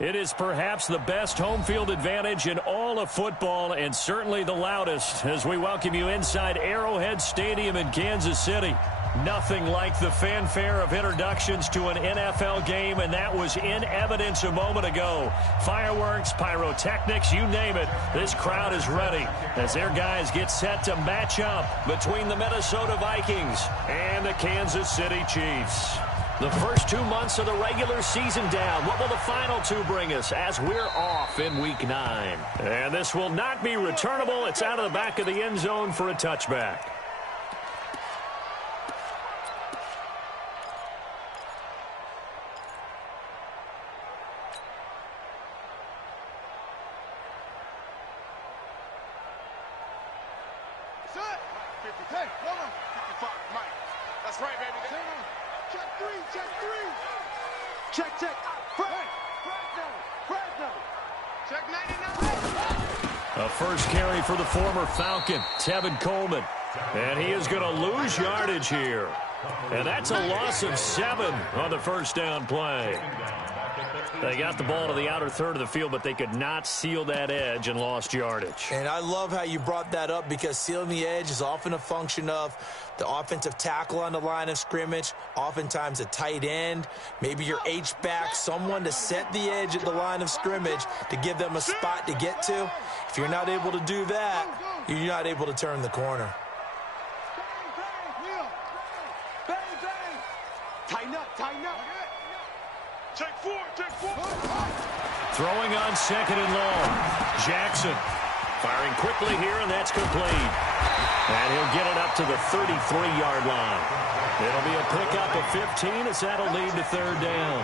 It is perhaps the best home field advantage in all of football and certainly the loudest as we welcome you inside Arrowhead Stadium in Kansas City. Nothing like the fanfare of introductions to an NFL game, and that was in evidence a moment ago. Fireworks, pyrotechnics, you name it. This crowd is ready as their guys get set to match up between the Minnesota Vikings and the Kansas City Chiefs. The first 2 months of the regular season down. What will the final two bring us as we're off in Week 9? And this will not be returnable. It's out of the back of the end zone for a touchback. A first carry for the former Falcon, Tevin Coleman. And he is going to lose yardage here. And that's a loss of 7 on the first down play. They got the ball to the outer third of the field, but they could not seal that edge and lost yardage. And I love how you brought that up because sealing the edge is often a function of the offensive tackle on the line of scrimmage, oftentimes a tight end, maybe your H-back, someone to set the edge at the line of scrimmage to give them a spot to get to. If you're not able to do that, you're not able to turn the corner. Tighten up, tighten up. Take four. Throwing on second and long. Jackson firing quickly here, and that's complete. And he'll get it up to the 33-yard line. It'll be a pickup of 15 as that'll lead to third down.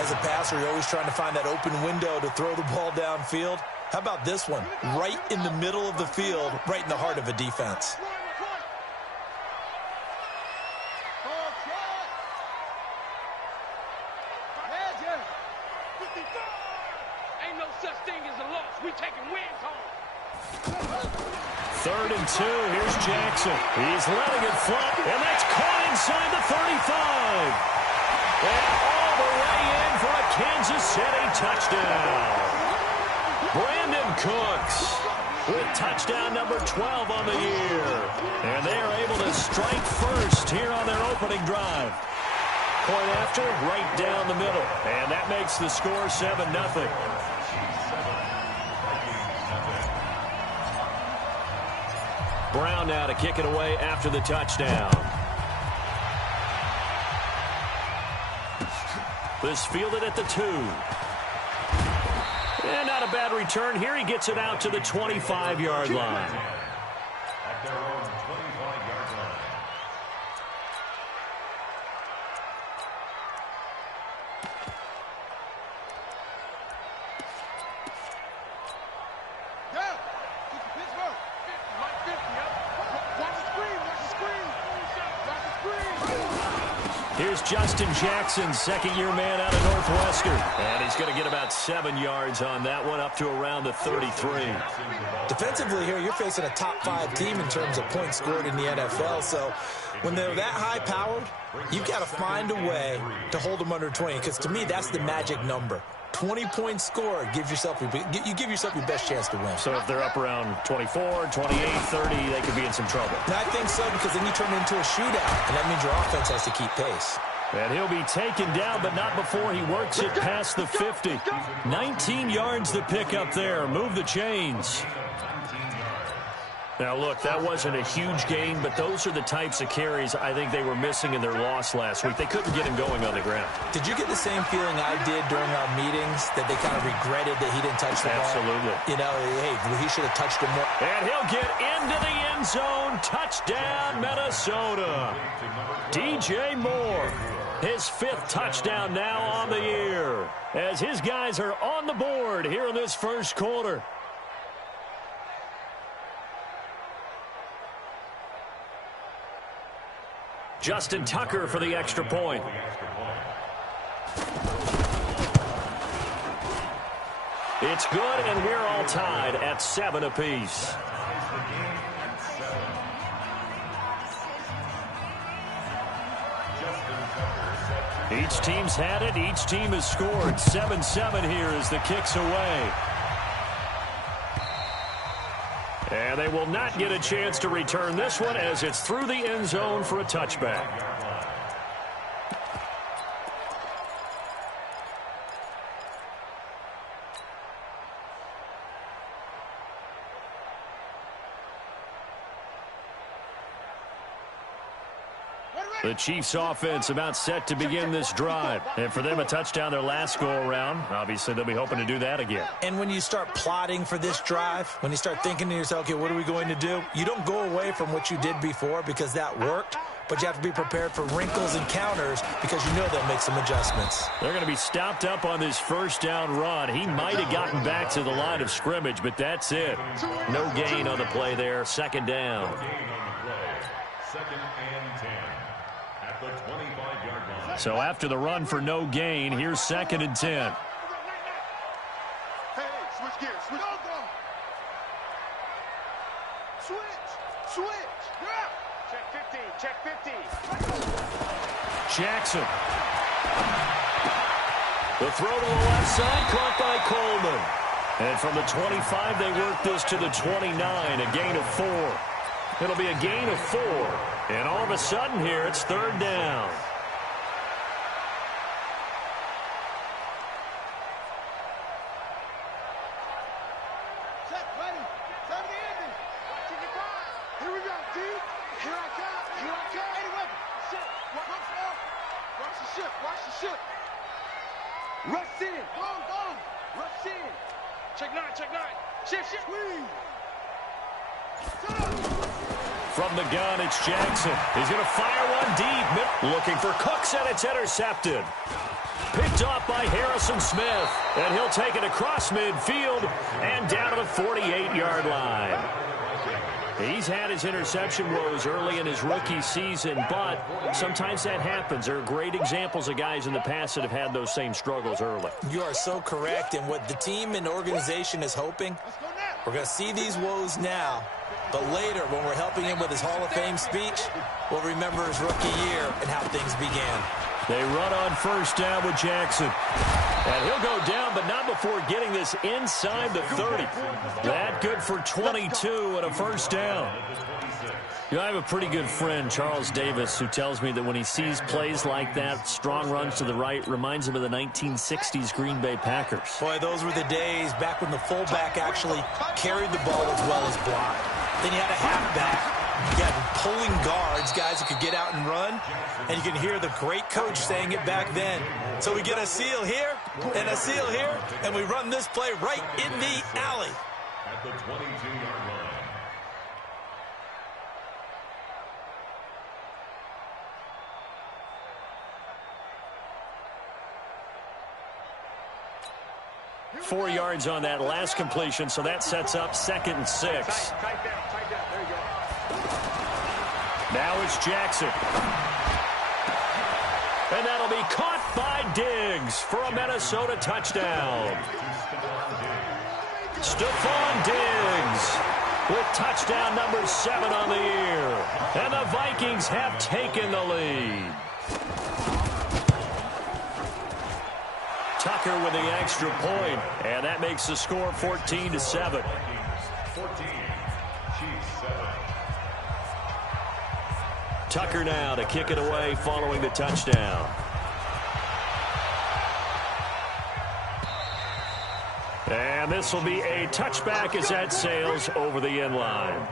As a passer, you're always trying to find that open window to throw the ball downfield. How about this one? Right in the middle of the field, right in the heart of a defense. Third and 2. Here's Jackson. He's letting it fly, and that's caught inside the 35. And all the way in for a Kansas City touchdown. Brandon Cooks with touchdown number 12 on the year. And they are able to strike first here on their opening drive. Point after, right down the middle. And that makes the score 7-0. Brown now to kick it away after the touchdown. This fielded at the 2. And not a bad return here. He gets it out to the 25-yard line. At their own 25-yard line. Here's Justin Jackson, second-year man out of Northwestern. And he's going to get about 7 yards on that one, up to around the 33. Defensively here, you're facing a top-5 team in terms of points scored in the NFL. So when they're that high-powered, you've got to find a way to hold them under 20. Because to me, that's the magic number. 20 points scored, you give yourself your best chance to win. So if they're up around 24, 28, 30, they could be in some trouble. And I think so, because then you turn it into a shootout, and that means your offense has to keep pace. And he'll be taken down, but not before he works it past the 50. 19 yards to pick up there. Move the chains. Now, look, that wasn't a huge gain, but those are the types of carries I think they were missing in their loss last week. They couldn't get him going on the ground. Did you get the same feeling I did during our meetings, that they kind of regretted that he didn't touch the ball? Absolutely. You know, hey, he should have touched him more. And he'll get into the end zone. Touchdown, Minnesota. DJ Moore, his 5th touchdown now on the year, as his guys are on the board here in this first quarter. Justin Tucker for the extra point. It's good, and we're all tied at 7 apiece. Each team's had it. Each team has scored. 7-7 here as the kick's away. And they will not get a chance to return this one as it's through the end zone for a touchback. The Chiefs offense about set to begin this drive. And for them, a touchdown their last go-around. Obviously, they'll be hoping to do that again. And when you start plotting for this drive, when you start thinking to yourself, okay, what are we going to do? You don't go away from what you did before because that worked, but you have to be prepared for wrinkles and counters because you know they'll make some adjustments. They're going to be stopped up on this first down run. He might have gotten back to the line of scrimmage, but that's it. No gain on the play there. Second down. Second and 10. At the 25-yard line. So after the run for no gain, here's second and 10. Hey, switch gears. Switch. Switch. Yeah. Check 50. Jackson. The throw to the left side, caught by Coleman. And from the 25, they work this to the 29, a gain of 4. It'll be a gain of 4. And all of a sudden here, it's third down. Set, ready. 70 ending. Watching your ball. Here we go, D. Here I come. Any weapon. Shit. Watch the ship. Rush in. Go. Rush in. Check 9. Shift. Squeeze. From the gun, it's Jackson. He's going to fire one deep. Looking for Cooks, and it's intercepted. Picked off by Harrison Smith. And he'll take it across midfield and down to the 48-yard line. He's had his interception woes early in his rookie season, but sometimes that happens. There are great examples of guys in the past that have had those same struggles early. You are so correct. And what the team and organization is hoping, we're going to see these woes now. But later, when we're helping him with his Hall of Fame speech, we'll remember his rookie year and how things began. They run on first down with Jackson. And he'll go down, but not before getting this inside the 30. That good for 22 and a first down. You know, I have a pretty good friend, Charles Davis, who tells me that when he sees plays like that, strong runs to the right, reminds him of the 1960s Green Bay Packers. Boy, those were the days back when the fullback actually carried the ball as well as blocked. Then you had a halfback. You had pulling guards, guys who could get out and run. And you can hear the great coach saying it back then. So we get a seal here and a seal here, and we run this play right in the alley. At the 22-yard line. Four yards on that last completion, so that sets up second and 6. Tight down. There you go. Now it's Jackson. And that'll be caught by Diggs for a Minnesota touchdown. Stephon Diggs with touchdown number 7 on the year. And the Vikings have taken the lead. Tucker with the extra point, and that makes the score 14-7. 14, Chiefs 7. Tucker now to kick it away following the touchdown. And this will be a touchback as that sails over the end line.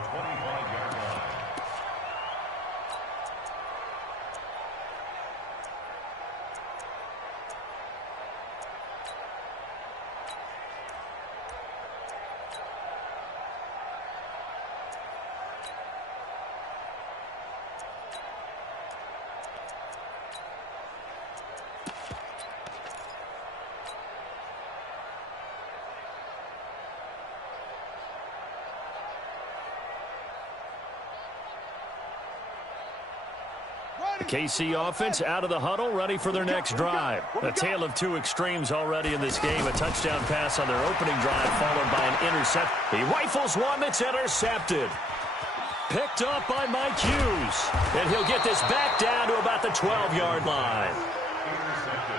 The KC offense out of the huddle, ready for their next drive. A tale of two extremes already in this game. A touchdown pass on their opening drive, followed by an intercept. He rifles one that's intercepted. Picked up by Mike Hughes. And he'll get this back down to about the 12-yard line.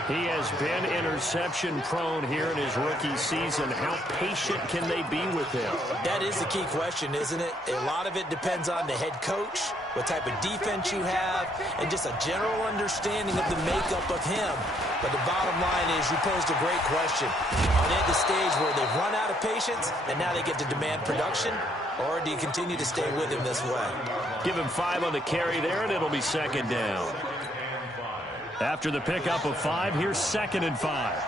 He has been interception-prone here in his rookie season. How patient can they be with him? That is the key question, isn't it? A lot of it depends on the head coach, what type of defense you have, and just a general understanding of the makeup of him. But the bottom line is you posed a great question. Are they at the stage where they've run out of patience and now they get to demand production? Or do you continue to stay with him this way? Give him 5 on the carry there, and it'll be second down. After the pickup of 5, here's 2nd and 5.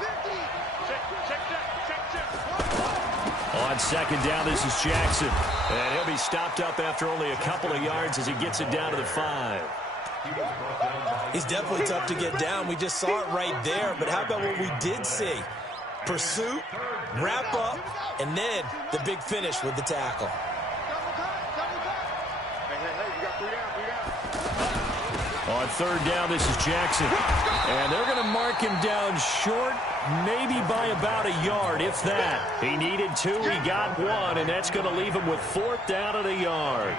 On second down, this is Jackson. And he'll be stopped up after only a couple of yards as he gets it down to the 5. He's definitely tough to get down. We just saw it right there. But how about what we did see? Pursuit, wrap up, and then the big finish with the tackle. On third down, this is Jackson. And they're going to mark him down short, maybe by about a yard, if that. He needed 2, he got 1, and that's going to leave him with 4th down and a yard.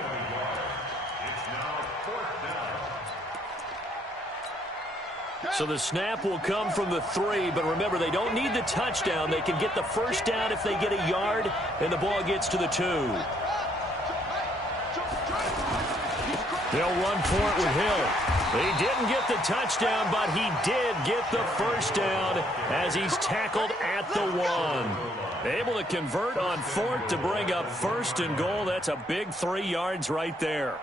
So the snap will come from the 3, but remember, they don't need the touchdown. They can get the first down if they get a yard, and the ball gets to the 2. They'll run for it with Hill. He didn't get the touchdown, but he did get the first down as he's tackled at the 1. Able to convert on 4th to bring up 1st and goal. That's a big 3 yards right there.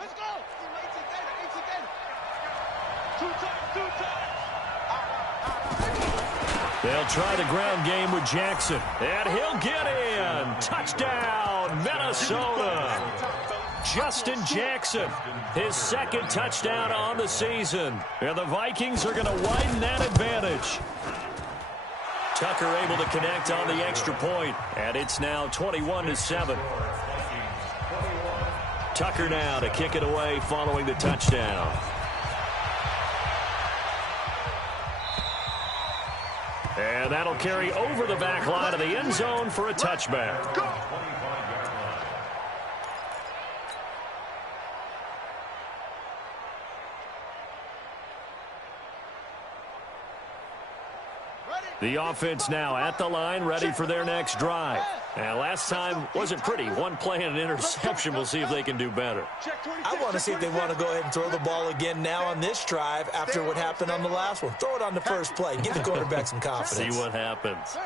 Let's go. 2 times. They'll try the ground game with Jackson. And he'll get in. Touchdown, Minnesota. Justin Jackson, his 2nd touchdown on the season. And the Vikings are going to widen that advantage. Tucker able to connect on the extra point. And it's now 21-7. Tucker now to kick it away following the touchdown. And that'll carry over the back line of the end zone for a touchback. The offense now at the line, ready for their next drive. And last time wasn't pretty. 1 play and an interception. We'll see if they can do better. I want to see if they want to go ahead and throw the ball again now on this drive after what happened on the last one. Throw it on the first play. Give the quarterback some confidence. See what happens.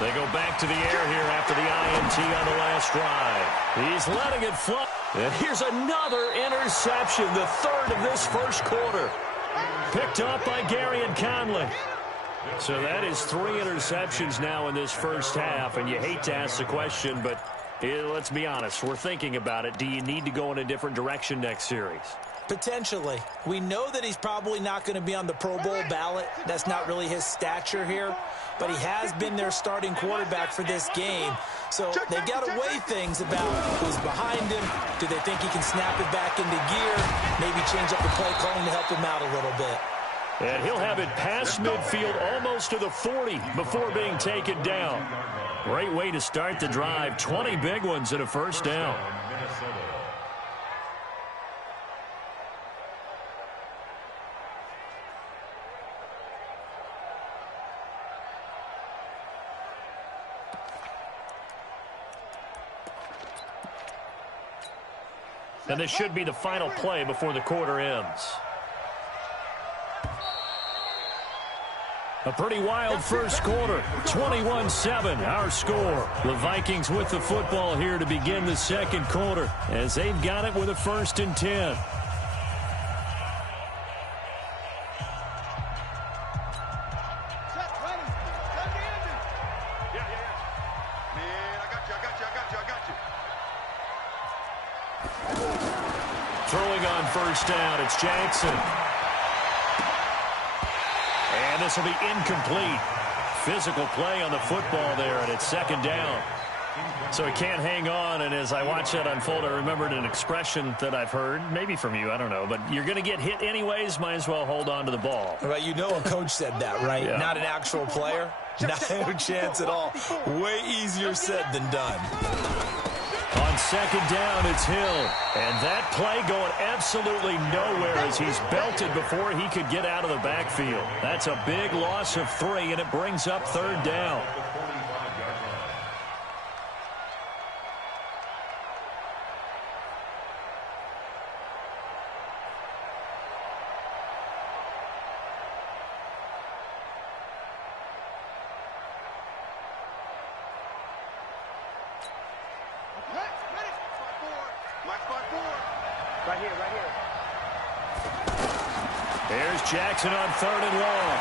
They go back to the air here after the INT on the last drive. He's letting it fly. And here's another interception, the 3rd of this first quarter. Picked up by Gary and Conley. So that is 3 interceptions now in this first half, and you hate to ask the question, but let's be honest, we're thinking about it. Do you need to go in a different direction next series? Potentially. We know that he's probably not going to be on the Pro Bowl ballot. That's not really his stature here, but he has been their starting quarterback for this game. So they've got to weigh things about who's behind him. Do they think he can snap it back into gear? Maybe change up the play calling to help him out a little bit. And he'll have it past midfield almost to the 40 before being taken down. Great way to start the drive. 20 big ones and a first down. And this should be the final play before the quarter ends. A pretty wild first quarter. 21-7, our score. The Vikings with the football here to begin the second quarter as they've got it with a 1st and 10. Throwing on first down, it's Jackson. And this will be incomplete. Physical play on the football there, and it's 2nd down. So he can't hang on, and as I watch that unfold, I remembered an expression that I've heard, maybe from you, I don't know, but you're going to get hit anyways, might as well hold on to the ball. Well, you know a coach said that, right? Yeah. Not an actual player. No chance at all. Way easier said than done. On second down, it's Hill. And that play going absolutely nowhere as he's belted before he could get out of the backfield. That's a big loss of 3, and it brings up third down. There's Jackson on 3rd and long.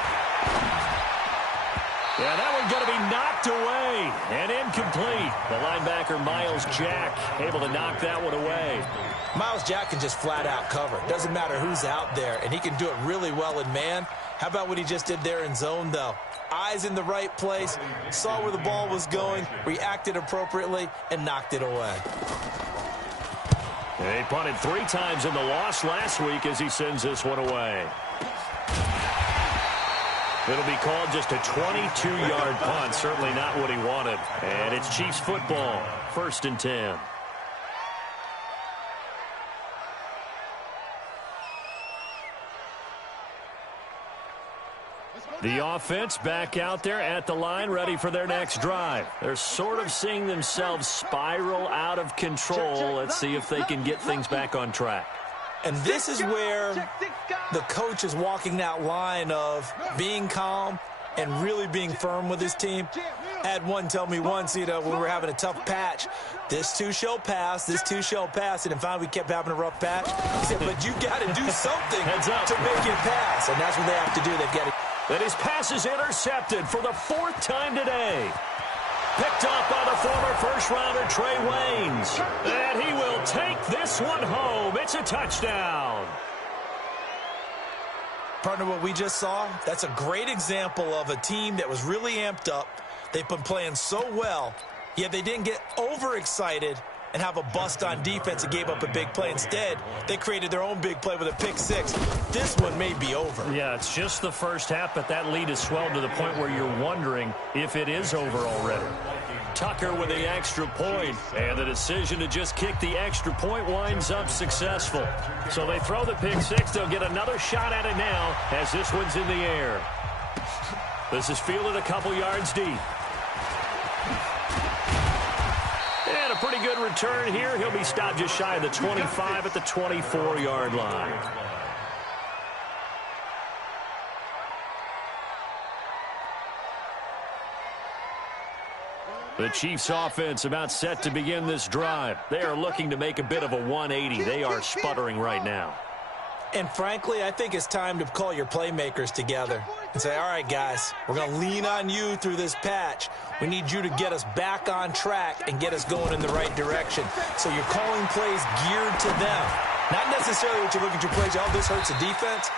Yeah, that one's going to be knocked away and incomplete. The linebacker, Miles Jack, able to knock that one away. Miles Jack can just flat out cover. Doesn't matter who's out there, and he can do it really well in man. How about what he just did there in zone, though? Eyes in the right place, saw where the ball was going, reacted appropriately, and knocked it away. They punted 3 times in the loss last week as he sends this one away. It'll be called just a 22-yard punt. Certainly not what he wanted. And it's Chiefs football. 1st and 10. The offense back out there at the line, ready for their next drive. They're sort of seeing themselves spiral out of control. Let's see if they can get things back on track. And this is where the coach is walking that line of being calm and really being firm with his team. I had one tell me once, when we were having a tough patch, this too shall pass, this too shall pass. And finally we kept having a rough patch. He said, but you got to do something to make it pass. And that's what they have to do. They've got to. And his pass is intercepted for the 4th time today. Picked off by the former first-rounder Trey Waynes. And he will take this one home. It's a touchdown. Partner, what we just saw, that's a great example of a team that was really amped up. They've been playing so well, yet they didn't get overexcited and have a bust on defense and gave up a big play. Instead, they created their own big play with a pick 6. This one may be over. Yeah, it's just the first half, but that lead has swelled to the point where you're wondering if it is over already. Tucker with the extra point, and the decision to just kick the extra point winds up successful. So they throw the pick 6. They'll get another shot at it now as this one's in the air. This is fielded a couple yards deep. And a pretty good return here. He'll be stopped just shy of the 25 at the 24-yard line. The Chiefs offense about set to begin this drive. They are looking to make a bit of a 180. They are sputtering right now. And frankly, I think it's time to call your playmakers together and say, all right, guys, we're going to lean on you through this patch. We need you to get us back on track and get us going in the right direction. So you're calling plays geared to them. Not necessarily what you're looking at your plays. Oh, this hurts the defense.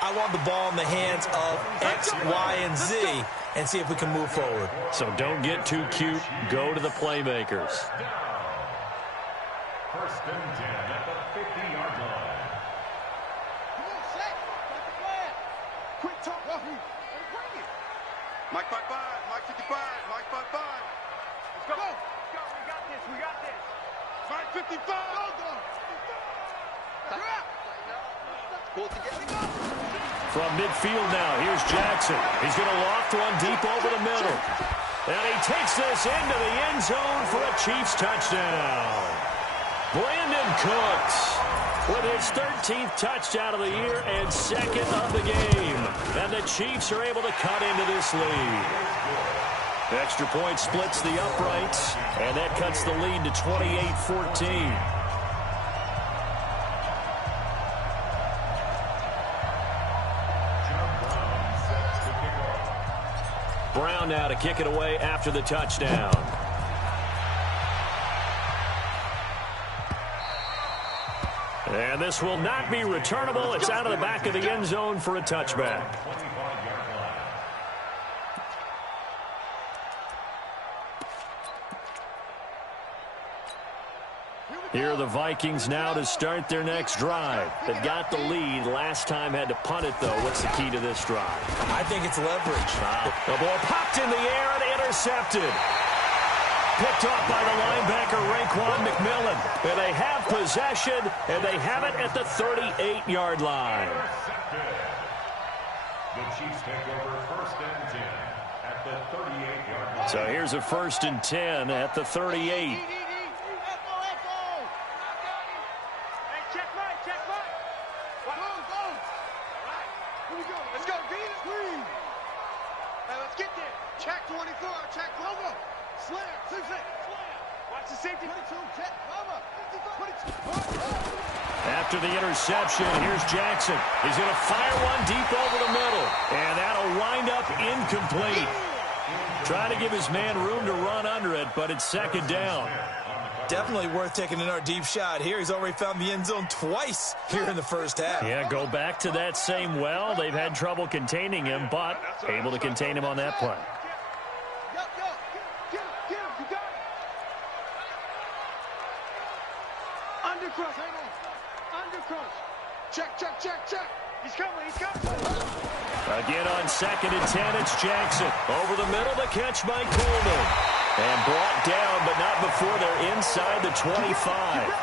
I want the ball in the hands of X, Y, and Z and see if we can move forward. So don't get too cute. Go to the playmakers. 1st and 10 at the 50-yard line. Quick talk. Bring it. Mike 5-5. Mike 55. Mike 5-5. Let's go. Let's go. We got this. We got this. Mike 55. Go. Pull it together. From midfield now, here's Jackson. He's going to loft one deep over the middle. And he takes this into the end zone for a Chiefs touchdown. Brandon Cooks with his 13th touchdown of the year and 2nd of the game. And the Chiefs are able to cut into this lead. The extra point splits the uprights, and that cuts the lead to 28-14. Brown now to kick it away after the touchdown. And this will not be returnable. It's out of the back of the end zone for a touchback. Here are the Vikings now to start their next drive. They've got the lead. Last time had to punt it, though. What's the key to this drive? I think it's leverage. The ball popped in the air and intercepted. Picked off by the linebacker, Raekwon McMillan. And they have possession, and they have it at the 38-yard line. The Chiefs take over 1st and 10 at the 38-yard line. So here's a 1st and 10 at the 38. Let's go, Venus. Hey, let's get there. Check 24. Check cover. Slam. Watch the safety. 22. Check cover. 22. After the interception, here's Jackson. He's going to fire one deep over the middle. And that'll wind up incomplete. Trying to give his man room to run under it, but it's 2nd down. Definitely worth taking another deep shot here. He's already found the end zone twice here in the first half. Yeah, go back to that same well. They've had trouble containing him, but able to contain him on that play. Get him. You got it. Undercross. Hang on. Undercross. Check. He's coming. Again on 2nd and 10, it's Jackson. Over the middle, the catch by Coleman. And brought down, but not before they're inside the 25.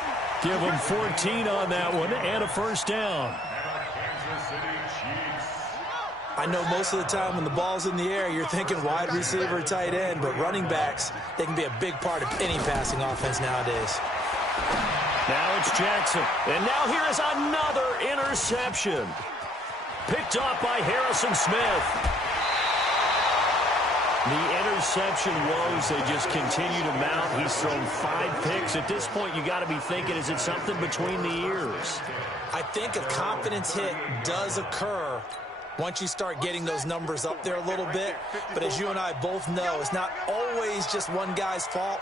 Give them 14 on that one and a 1st down. I know most of the time when the ball's in the air, you're thinking wide receiver, tight end, but running backs, they can be a big part of any passing offense nowadays. Now it's Jackson. And now here is another interception. Picked off by Harrison Smith. The interception woes, they just continue to mount. He's thrown 5 picks. At this point, you got to be thinking, is it something between the ears? I think a confidence hit does occur once you start getting those numbers up there a little bit. But as you and I both know, it's not always just one guy's fault.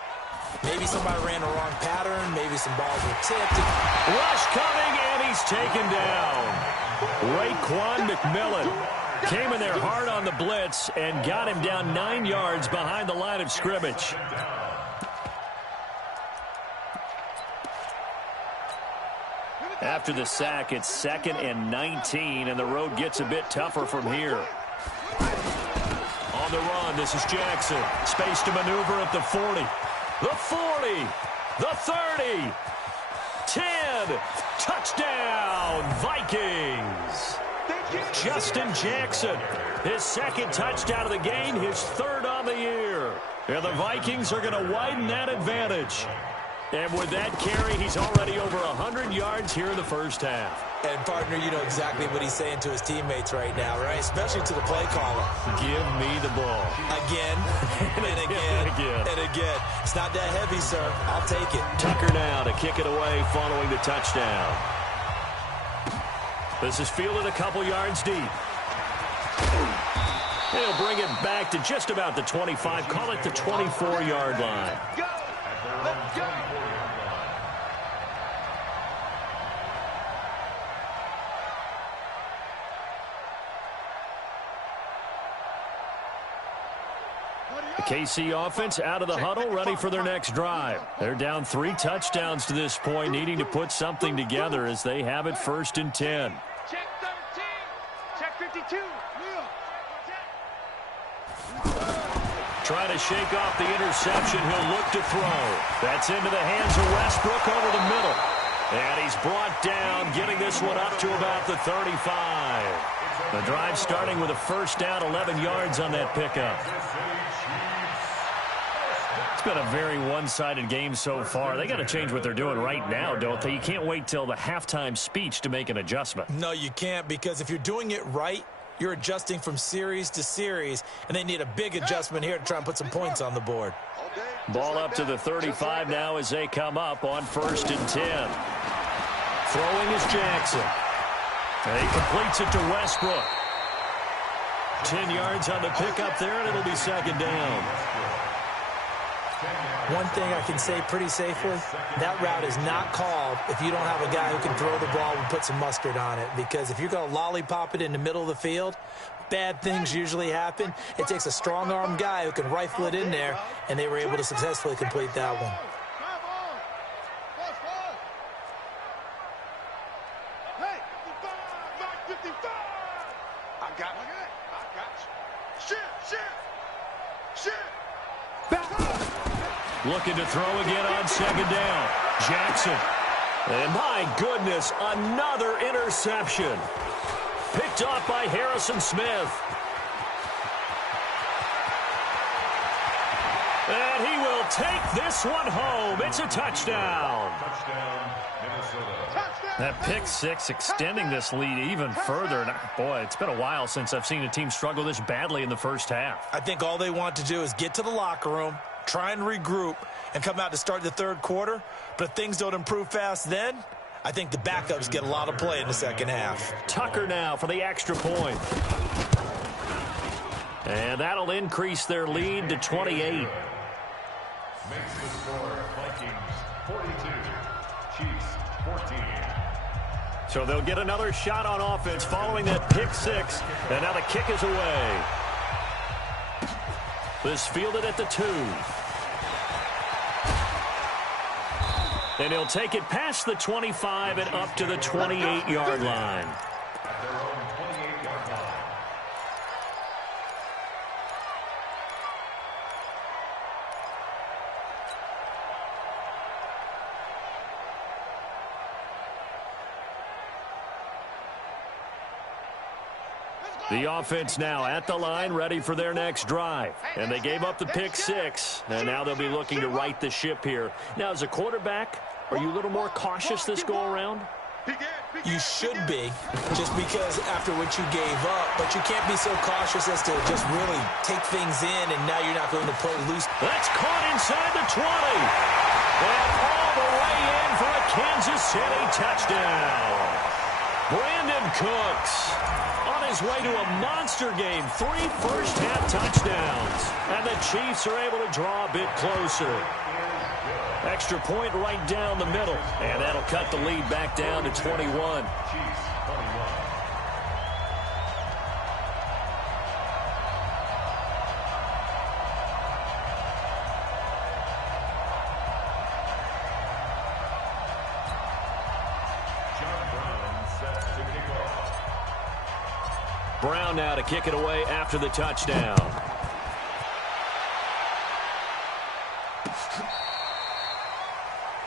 Maybe somebody ran the wrong pattern. Maybe some balls were tipped. Rush coming, and he's taken down. Raekwon McMillan came in there hard on the blitz and got him down 9 yards behind the line of scrimmage. After the sack, it's 2nd and 19, and the road gets a bit tougher from here. On the run, this is Jackson. Space to maneuver at the 40. The 40. The 30. 10. Touchdown, Vikings. Justin Jackson, his 2nd touchdown of the game, his 3rd on the year. And the Vikings are going to widen that advantage. And with that carry, he's already over 100 yards here in the first half. And, partner, you know exactly what he's saying to his teammates right now, right? Especially to the play caller. Give me the ball. Again, and again, and again. It's not that heavy, sir. I'll take it. Tucker now to kick it away following the touchdown. This is fielded a couple yards deep. He'll bring it back to just about the 25. Call it the 24-yard line. Let's go. The KC offense out of the huddle, ready for their next drive. They're down 3 touchdowns to this point, needing to put something together as they have it 1st and 10. Check 13. Check 52. Trying to shake off the interception. He'll look to throw. That's into the hands of Westbrook over the middle. And he's brought down, getting this one up to about the 35. The drive starting with a 1st down, 11 yards on that pickup. It's been a very one-sided game so far. They got to change what they're doing right now, don't they? You can't wait till the halftime speech to make an adjustment. No, you can't, because if you're doing it right, you're adjusting from series to series, and they need a big adjustment here to try and put some points on the board. Ball up to the 35 now as they come up on 1st and 10. Throwing is Jackson. And he completes it to Westbrook. 10 yards on the pickup there, and it'll be 2nd down. One thing I can say pretty safely, that route is not called if you don't have a guy who can throw the ball and put some mustard on it. Because if you're going to lollipop it in the middle of the field, bad things usually happen. It takes a strong-arm guy who can rifle it in there, and they were able to successfully complete that one. Looking to throw again on second down. Jackson. And my goodness, another interception. Picked off by Harrison Smith. And he will take this one home. It's a touchdown. Touchdown, Minnesota. That pick six extending this lead even further. And boy, it's been a while since I've seen a team struggle this badly in the first half. I think all they want to do is get to the locker room, try and regroup, and come out to start the third quarter. But if things don't improve fast then, I think the backups get a lot of play in the second half. Tucker now for the extra point. And that'll increase their lead to 28. Makes the score Vikings 42, Chiefs 14. So they'll get another shot on offense following that pick six. And now the kick is away. This fielded at the 2. And he'll take it past the 25 and up to the 28-yard line. At their own 28-yard line. The offense now at the line, ready for their next drive. And they gave up the pick six, and now they'll be looking to right the ship here. Now, as a quarterback, are you a little more cautious this go-around? You should be, just because after what you gave up, but you can't be so cautious as to just really take things in, and now you're not going to play loose. That's caught inside the 20. And all the way in for a Kansas City touchdown. Brandon Cooks on his way to a monster game. 3 first-half touchdowns. And the Chiefs are able to draw a bit closer. Extra point right down the middle. And that'll cut the lead back down to 21. Chiefs 21. Brown now to kick it away after the touchdown.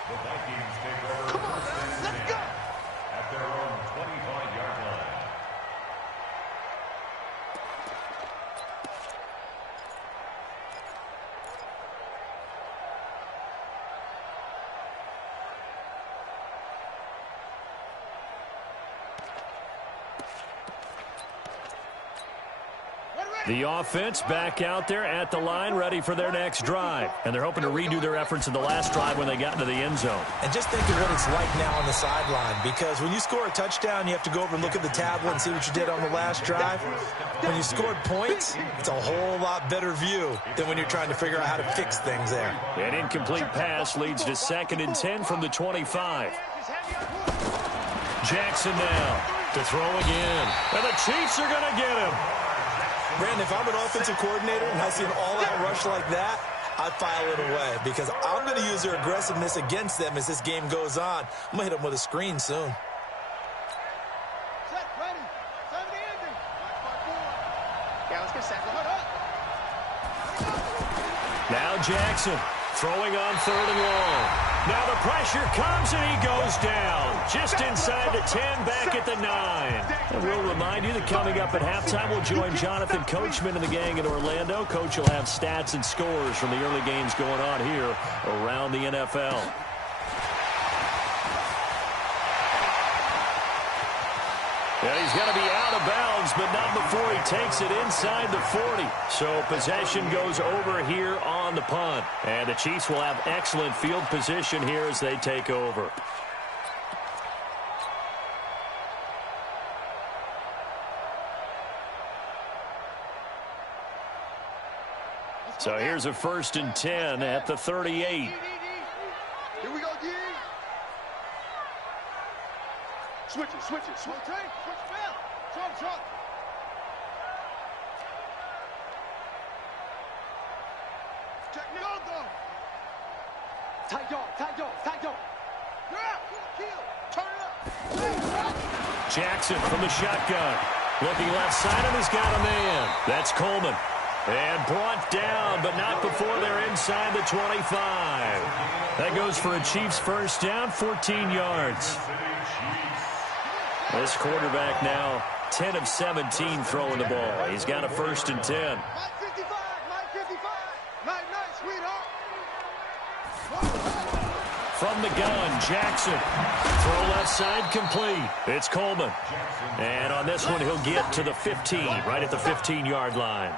The Vikings take over first and 10 at their own 25-yard line. The offense back out there at the line, ready for their next drive. And they're hoping to redo their efforts in the last drive when they got into the end zone. And just think of what it's like now on the sideline, because when you score a touchdown, you have to go over and look at the tablet and see what you did on the last drive. When you scored points, it's a whole lot better view than when you're trying to figure out how to fix things there. An incomplete pass leads to 2nd and 10 from the 25. Jackson now to throw again. And the Chiefs are going to get him. Brandon, if I'm an offensive coordinator and I see an all-out rush like that, I file it away because I'm going to use their aggressiveness against them as this game goes on. I'm going to hit them with a screen soon. Set, ready. Set the ending. Yeah, let's get set. Now Jackson throwing on 3rd and long. Now the pressure comes and he goes down. Just inside the 10, back at the 9. And we'll remind you that coming up at halftime, we'll join Jonathan Coachman and the gang in Orlando. Coach will have stats and scores from the early games going on here around the NFL. And he's going to be out of bounds, but not before he takes it inside the 40. So possession goes over here on the punt. And the Chiefs will have excellent field position here as they take over. So here's a 1st and 10 at the 38. Here we go, D. Switch it, switch it. Switch back. Trump. Check me out, though. Tight dog. Turn it up. Jackson from the shotgun. Looking left side and has got a man. That's Coleman. And brought down, but not before they're inside the 25. That goes for a Chiefs first down, 14 yards. This quarterback now 10 of 17 throwing the ball. He's got a 1st and 10. From the gun, Jackson. Throw left side complete. It's Coleman. And on this one, he'll get to the 15, right at the 15-yard line.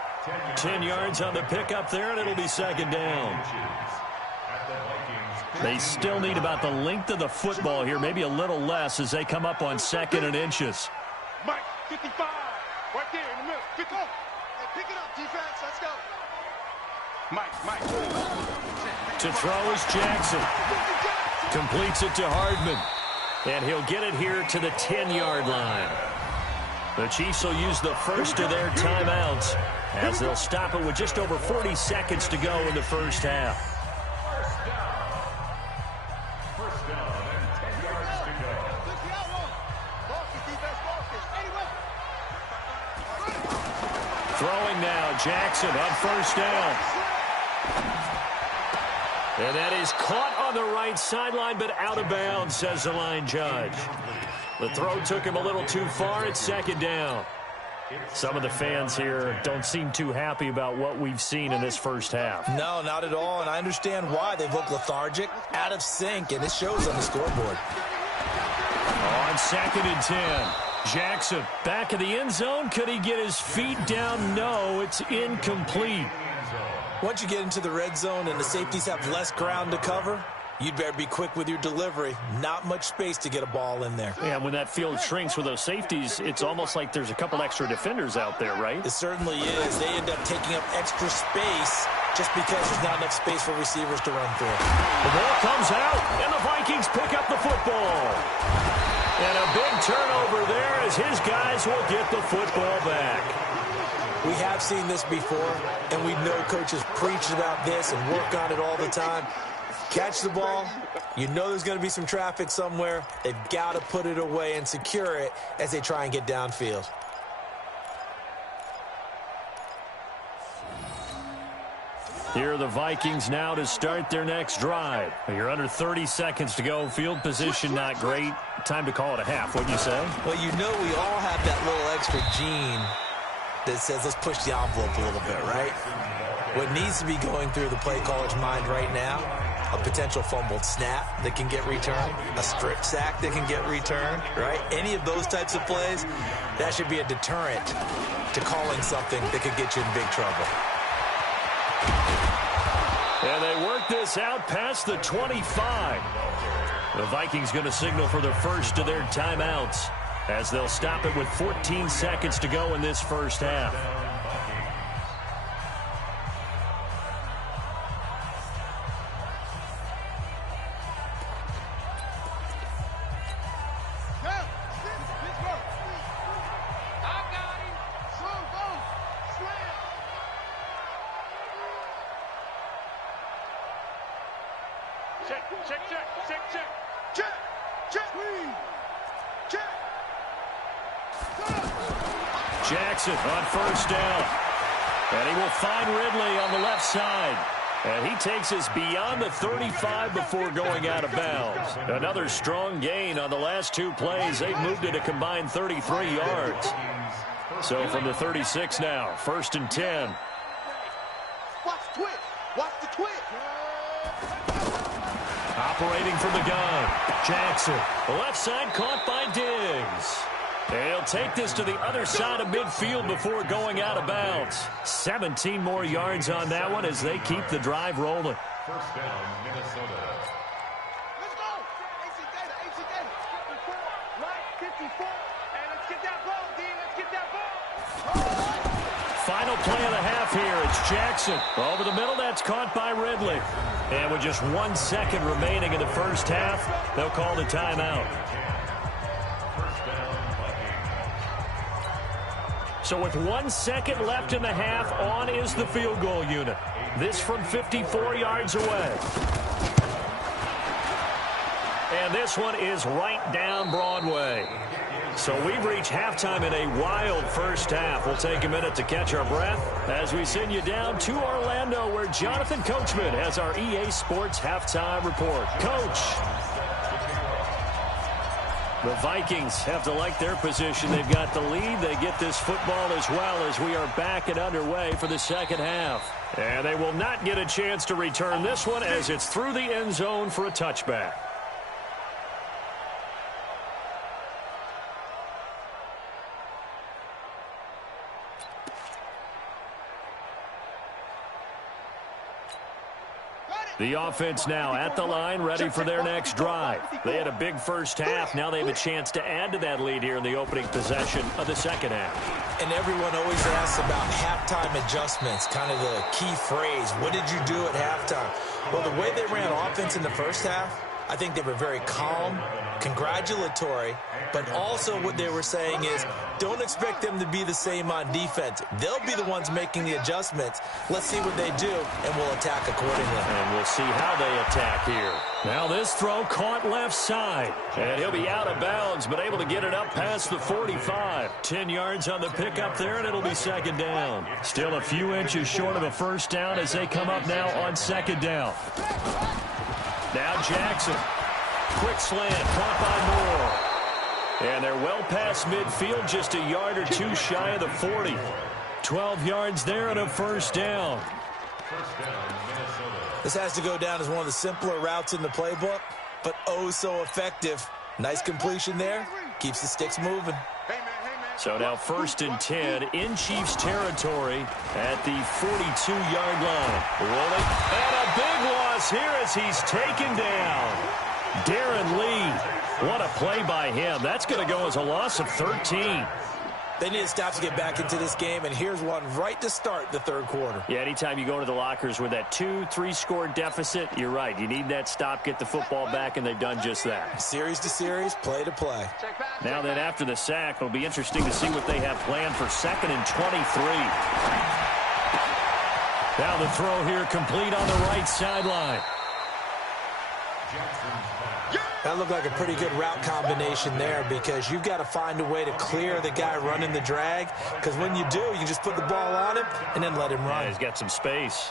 10 yards on the pickup there, and it'll be 2nd down. They still need about the length of the football here, maybe a little less as they come up on 2nd and inches. Mike, 55, right there in the middle. 50. Hey, pick it up, defense. Let's go. Mike. To throw is Jackson. Completes it to Hardman. And he'll get it here to the 10-yard line. The Chiefs will use the first of their timeouts as they'll stop it with just over 40 seconds to go in the first half. First down and 10 yards to go. Throwing now, Jackson on 1st down. And that is caught on the right sideline, but out of bounds, says the line judge. The throw took him a little too far. It's 2nd down. Some of the fans here don't seem too happy about what we've seen in this first half. No, not at all, and I understand why. They've looked lethargic, out of sync, and it shows on the scoreboard. On 2nd and 10. Jackson back in the end zone. Could he get his feet down? No, it's incomplete. Once you get into the red zone and the safeties have less ground to cover, you'd better be quick with your delivery. Not much space to get a ball in there. Yeah, when that field shrinks with those safeties, it's almost like there's a couple extra defenders out there, right? It certainly is. They end up taking up extra space just because there's not enough space for receivers to run through. The ball comes out, and the Vikings pick up the football. And a big turnover there as his guys will get the football back. We have seen this before, and we know coaches preach about this and work on it all the time. Catch the ball. You know there's going to be some traffic somewhere. They've got to put it away and secure it as they try and get downfield. Here are the Vikings now to start their next drive. You're under 30 seconds to go. Field position not great. Time to call it a half, wouldn't you say? Well, you know we all have that little extra gene that says let's push the envelope a little bit, right? What needs to be going through the play caller's mind right now, a potential fumbled snap that can get returned, a strip sack that can get returned, right? Any of those types of plays, that should be a deterrent to calling something that could get you in big trouble. And they work this out past the 25. The Vikings going to signal for the first of their timeouts as they'll stop it with 14 seconds to go in this first half. Jackson on first down. And he will find Ridley on the left side. And he takes us beyond the 35 before going out of bounds. Another strong gain on the last two plays. They've moved it a combined 33 yards. So from the 36 now, 1st and 10. Watch the twitch. Watch the twitch. Operating from the gun, Jackson. The left side caught by Diggs. And he'll take this to the other side of midfield before going out of bounds. 17 more yards on that one as they keep the drive rolling. First down, Minnesota. Let's go. AC Data. 54. Right, 54. And let's get that ball, D. Let's get that ball. Final play of the half here. It's Jackson. Over the middle, that's caught by Ridley. And with just 1 second remaining in the first half, they'll call the timeout. So with 1 second left in the half, on is the field goal unit. This from 54 yards away. And this one is right down Broadway. So we've reached halftime in a wild first half. We'll take a minute to catch our breath as we send you down to Orlando, where Jonathan Coachman has our EA Sports halftime report. Coach. The Vikings have to like their position. They've got the lead. They get this football as well as we are back and underway for the second half. And they will not get a chance to return this one as it's through the end zone for a touchback. The offense now at the line, ready for their next drive. They had a big first half. Now they have a chance to add to that lead here in the opening possession of the second half. And everyone always asks about halftime adjustments, kind of the key phrase. What did you do at halftime? Well, the way they ran offense in the first half, I think they were very calm, congratulatory, but also what they were saying is don't expect them to be the same on defense. They'll be the ones making the adjustments. Let's see what they do, and we'll attack accordingly. And we'll see how they attack here. Now this throw caught left side, and he'll be out of bounds, but able to get it up past the 45. 10 yards on the pickup there, and it'll be second down. Still a few inches short of a first down as they come up now on second down. Now Jackson. Quick slant, caught by Moore. And they're well past midfield, just a yard or two shy of the 40. 12 yards there and a first down. This has to go down as one of the simpler routes in the playbook, but oh so effective. Nice completion there. Keeps the sticks moving. So now first and 10 in Chiefs territory at the 42-yard line. Rolling. And a big loss here as he's taken down. Darren Lee. What a play by him. That's going to go as a loss of 13. They need to stop to get back into this game, and here's one right to start the third quarter. Yeah, anytime you go to the lockers with that 2-3 score deficit, you're right. You need that stop, get the football back, and they've done just that. Series to series, play to play. Now then, after the sack, it'll be interesting to see what they have planned for second and 23. Now the throw here complete on the right sideline. That looked like a pretty good route combination there because you've got to find a way to clear the guy running the drag, because when you do, you just put the ball on him and then let him run. Yeah, he's got some space.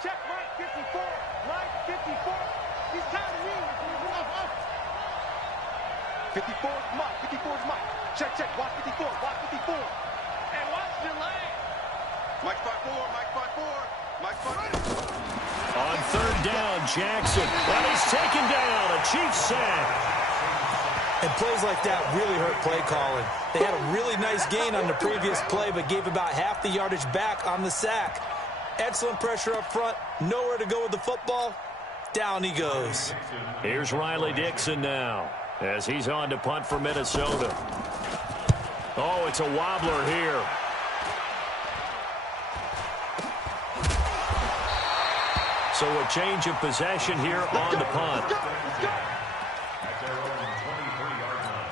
Check right 54. Right 54. He's tired of me. 54 is Mike. 54 is Mike. Check. Watch 54. Watch 54. And watch the lane. Mike 5-4. Mike 5-4. Mike 5-4. On third down, Jackson. And he's taken down. A Chiefs sack. And plays like that really hurt play calling. They had a really nice gain on the previous play, but gave about half the yardage back on the sack. Excellent pressure up front. Nowhere to go with the football. Down he goes. Here's Riley Dixon now as he's on to punt for Minnesota. Oh, it's a wobbler here. So a change of possession here on the punt. At their own 23-yard line.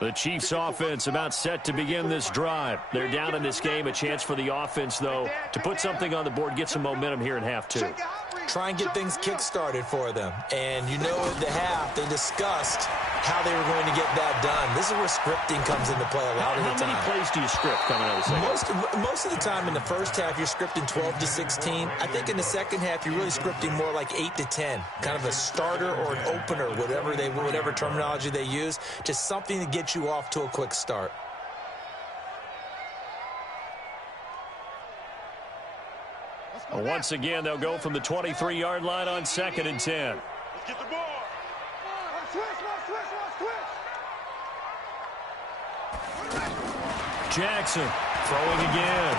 The Chiefs offense about set to begin this drive. They're down in this game. A chance for the offense, though, to put something on the board, get some momentum here in half two. Try and get things kick-started for them. And you know at the half, they discussed how they were going to get that done. This is where scripting comes into play a lot of the time. How many plays do you script coming out of the second? Most of the time in the first half, you're scripting 12 to 16. I think in the second half, you're really scripting more like 8 to 10. Kind of a starter or an opener, whatever terminology they use. Just something to get you off to a quick start. Well, once again, they'll go from the 23-yard line on second and 10. Let's get the ball. Switch. Jackson throwing again.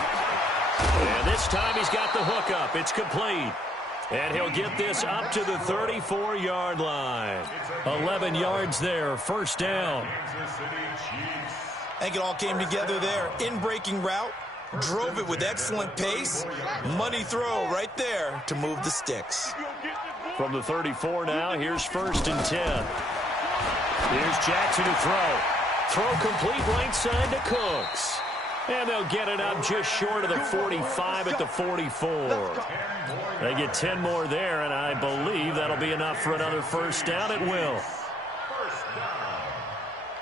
And this time he's got the hook up. It's complete. And he'll get this up to the 34-yard line. 11 yards there, first down. I think it all came together there. In-breaking route, drove it with excellent pace. Money throw right there to move the sticks. From the 34 now, here's 1st and 10. Here's Jackson to throw. Throw complete right side to Cooks. And they'll get it up just short of the 45 at the 44. They get 10 more there, and I believe that'll be enough for another 1st down. It will. 1st down.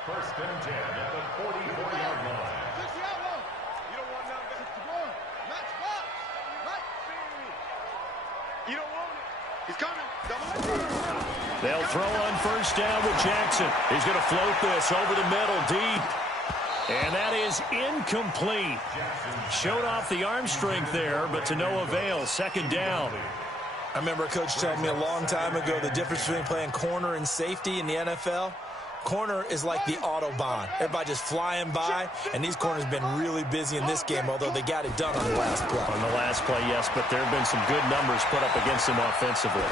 1st and 10 at the 44-yard line. You don't want none of that. You don't want it. He's coming. They'll throw on 1st down with Jackson. He's going to float this over the middle deep. And that is incomplete. Showed off the arm strength there, but to no avail. 2nd down. I remember a coach telling me a long time ago the difference between playing corner and safety in the NFL. Corner is like the Autobahn. Everybody just flying by, and these corners have been really busy in this game, although they got it done on the last play. On the last play, yes, but there have been some good numbers put up against him offensively.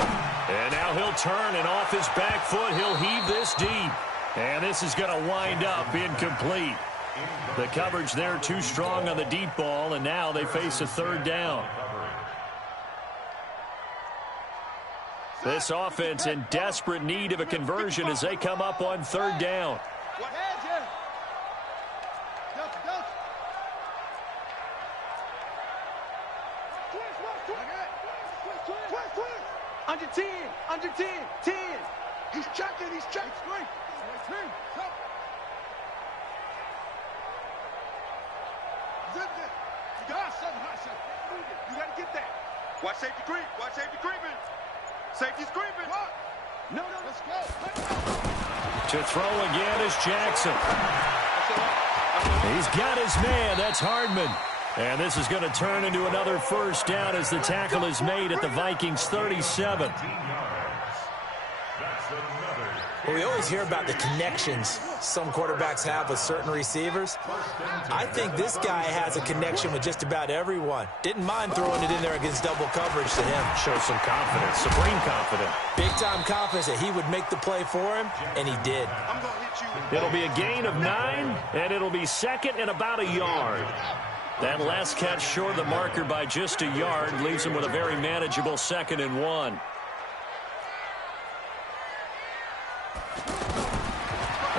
And now he'll turn, and off his back foot, he'll heave this deep. And this is going to wind up incomplete. The coverage there too strong on the deep ball, and now they face a 3rd down. This offense in desperate need of a conversion as they come up on 3rd down. Under 10, under 10, 10. He's checking, he's checking. You gotta get that. Watch safety creep. Watch safety creeping. Safety's creeping. No, let's go. To throw again is Jackson. He's got his man. That's Hardman. And this is going to turn into another 1st down as the tackle is made at the Vikings 37. Well, we always hear about the connections some quarterbacks have with certain receivers. I think this guy has a connection with just about everyone. Didn't mind throwing it in there against double coverage to him. Shows some confidence, supreme confidence. Big-time confidence that he would make the play for him, and he did. It'll be a gain of 9, and it'll be 2nd and about a yard. That last catch short of the marker by just a yard leaves him with a very manageable 2nd and 1.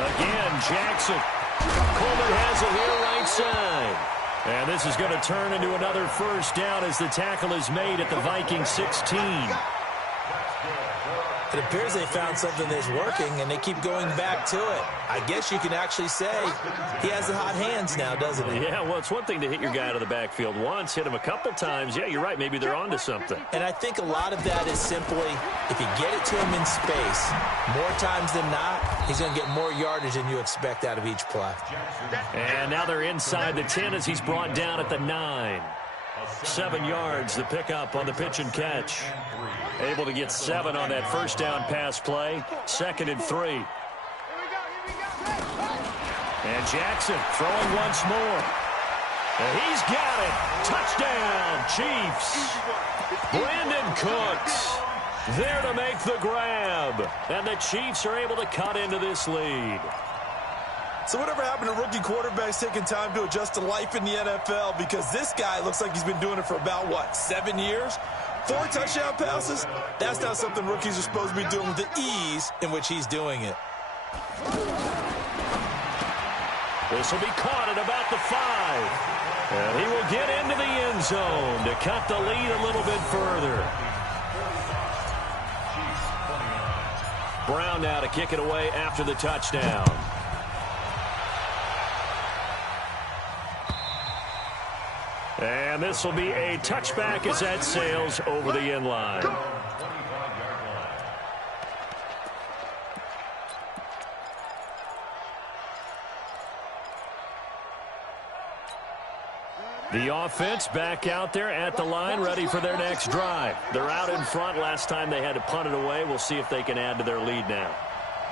Again, Jackson. Coleman has it here right side. And this is going to turn into another 1st down as the tackle is made at the Vikings 16. It appears they found something that's working, and they keep going back to it. I guess you can actually say he has the hot hands now, doesn't he? Yeah, well, it's one thing to hit your guy out of the backfield once, hit him a couple times. Yeah, you're right. Maybe they're onto something. And I think a lot of that is simply if you get it to him in space, more times than not, he's going to get more yardage than you expect out of each play. And now they're inside the 10 as he's brought down at the 9. 7 yards, the pickup on the pitch and catch. Able to get 7 on that 1st down pass play. 2nd and 3. And Jackson throwing once more. And he's got it. Touchdown, Chiefs. Brandon Cooks there to make the grab. And the Chiefs are able to cut into this lead. So whatever happened to rookie quarterbacks taking time to adjust to life in the NFL? Because this guy looks like he's been doing it for about, 7 years? 4 touchdown passes? That's not something rookies are supposed to be doing with the ease in which he's doing it. This will be caught at about the 5. And he will get into the end zone to cut the lead a little bit further. Brown now to kick it away after the touchdown. And this will be a touchback as that sails over the end line. The offense back out there at the line, ready for their next drive. They're out in front. Last time they had to punt it away. We'll see if they can add to their lead now.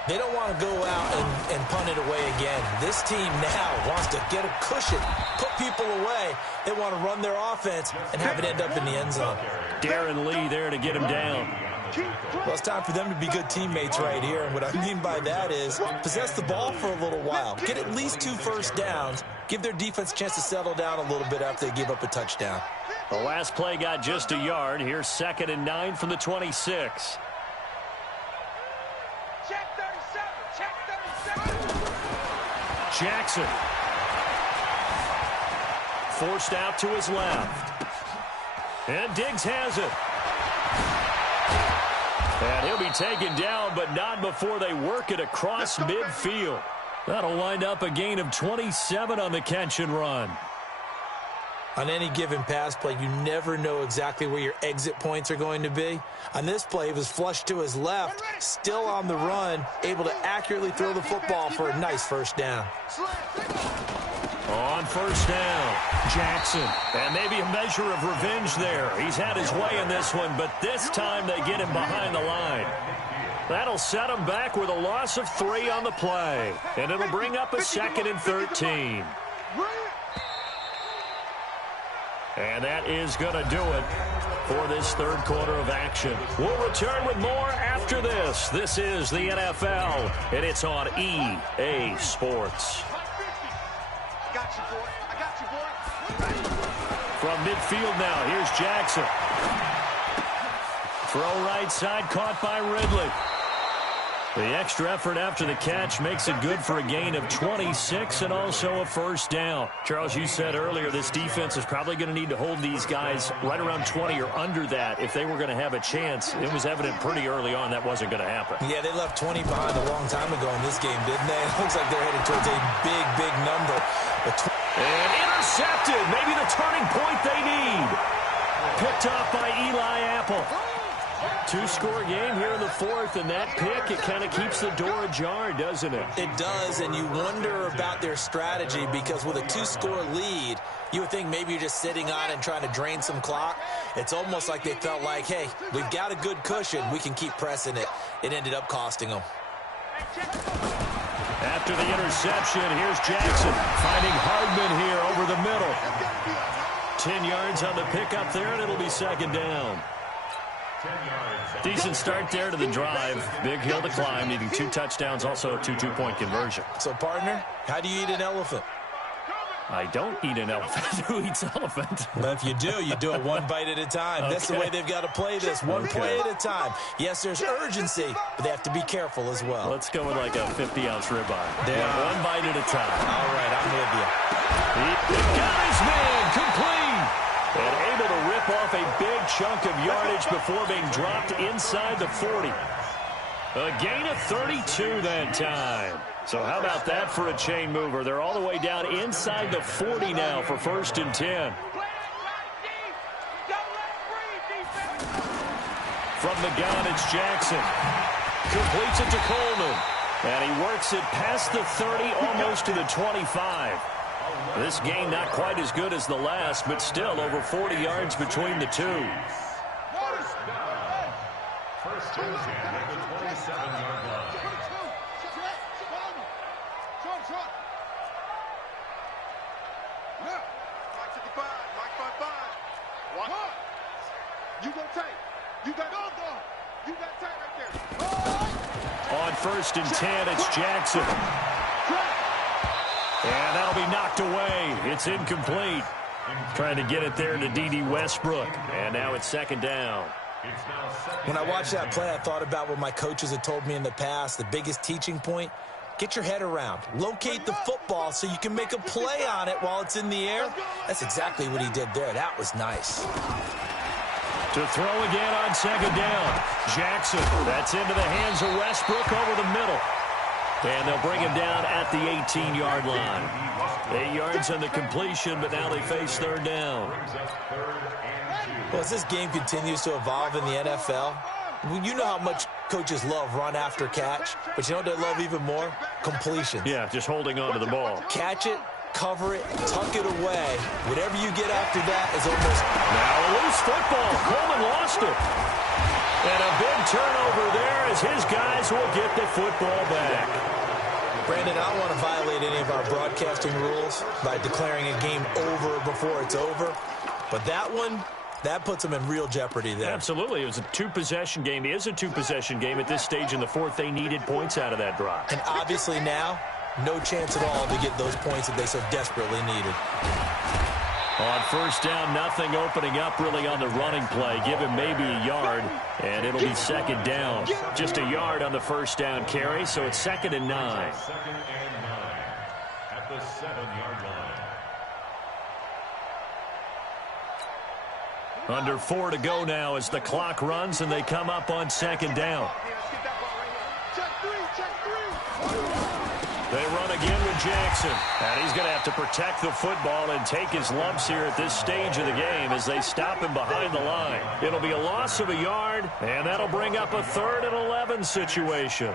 They don't want to go out and punt it away again. This team now wants to get a cushion, put people away. They want to run their offense and have it end up in the end zone. Darren Lee there to get him down. Well, it's time for them to be good teammates right here. And what I mean by that is possess the ball for a little while. Get at least 2 first downs give their defense a chance to settle down a little bit after they give up a touchdown. The last play got just a yard. Here's 2nd and 9 from the 26. Check 37. Check 37. Jackson. Forced out to his left. And Diggs has it. And he'll be taken down, but not before they work it across midfield. That'll wind up a gain of 27 on the catch and run. On any given pass play, you never know exactly where your exit points are going to be. On this play, he was flushed to his left, still on the run, able to accurately throw the football for a nice first down. On first down, Jackson. And maybe a measure of revenge there. He's had his way in this one, but this time they get him behind the line. That'll set him back with a loss of 3 on the play. And it'll bring up a 2nd and 13. And that is going to do it for this third quarter of action. We'll return with more after this. This is the NFL, and it's on EA Sports. I got you, boy. I got you, boy. From midfield now, here's Jackson. Throw right side, caught by Ridley. The extra effort after the catch makes it good for a gain of 26 and also a first down. Charles, you said earlier this defense is probably going to need to hold these guys right around 20 or under that if they were going to have a chance. It was evident pretty early on that wasn't going to happen. Yeah, they left 20 behind a long time ago in this game, didn't they? It looks like they're headed towards a big, big number. And intercepted. Maybe the turning point they need. Picked off by Eli Apple. 2-score game here in the fourth, and that pick, it kind of keeps the door ajar, doesn't it? It does, and you wonder about their strategy because with a 2-score lead, you would think maybe you're just sitting on it and trying to drain some clock. It's almost like they felt like, hey, we've got a good cushion. We can keep pressing it. It ended up costing them. After the interception, here's Jackson finding Hardman here over the middle. 10 yards on the pickup there, and it'll be 2nd down. Decent start there to the drive. Big hill to climb, needing 2 touchdowns, also a 2-2-point conversion. So, partner, how do you eat an elephant? I don't eat an elephant. Who eats elephant? But if you do it one bite at a time. Okay. That's the way they've got to play this, one play at a time. Yes, there's urgency, but they have to be careful as well. Let's go with like a 50-ounce ribeye. One bite at a time. All right, I'm with you. He got his man complete. And able to rip off a big chunk of yardage before being dropped inside the 40. A gain of 32 that time. So how about that for a chain mover? They're all the way down inside the 40 now for 1st and 10. From the gun, it's Jackson. Completes it to Coleman. And he works it past the 30, almost to the 25. This game not quite as good as the last, but still over 40 yards between the two. First and 10 at the 27-yard line. Mike 55, Mike 55. What? You go tight. You got you got tight right there. On 1st and 10, it's Jackson. And that'll be knocked away. It's incomplete. Trying to get it there to D.D. Westbrook. And now it's 2nd down. When I watched that play, I thought about what my coaches had told me in the past. The biggest teaching point, get your head around. Locate the football so you can make a play on it while it's in the air. That's exactly what he did there. That was nice. To throw again on 2nd down. Jackson, that's into the hands of Westbrook over the middle. And they'll bring him down at the 18-yard line. 8 yards on the completion, but now they face 3rd down. Well, as this game continues to evolve in the NFL, you know how much coaches love run after catch, but you know what they love even more? Completions. Yeah, just holding on to the ball. Catch it, cover it, tuck it away. Whatever you get after that is almost... Now a loose football. Coleman lost it. And a big turnover there as his guys will get the football back. Brandon, I don't want to violate any of our broadcasting rules by declaring a game over before it's over. But that one, that puts them in real jeopardy there. Absolutely. It was a 2-possession game. It is a 2-possession game at this stage in the fourth. They needed points out of that drive. And obviously now, no chance at all to get those points that they so desperately needed. On first down, nothing opening up really on the running play. Give him maybe a yard, and it'll be second down. Just a yard on the first down carry, so it's 2nd and 9. Second and 9 at the 7-yard line. Under 4 to go now as the clock runs, and they come up on 2nd down. They run again with Jackson, and he's going to have to protect the football and take his lumps here at this stage of the game as they stop him behind the line. It'll be a loss of a yard, and that'll bring up a 3rd and 11 situation.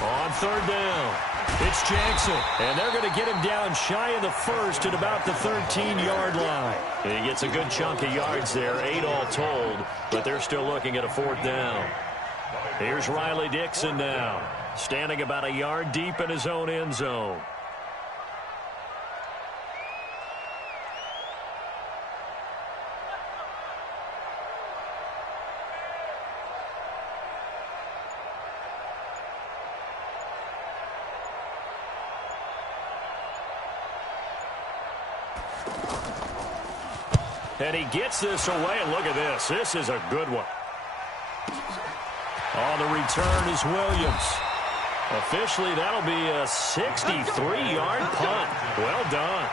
On 3rd down, it's Jackson, and they're going to get him down shy of the 1st at about the 13-yard line. He gets a good chunk of yards there, 8 all told, but they're still looking at a 4th down. Here's Riley Dixon now, standing about a yard deep in his own end zone. And he gets this away, and look at this. This is a good one. On the return is Williams. Officially, that'll be a 63-yard punt. Well done.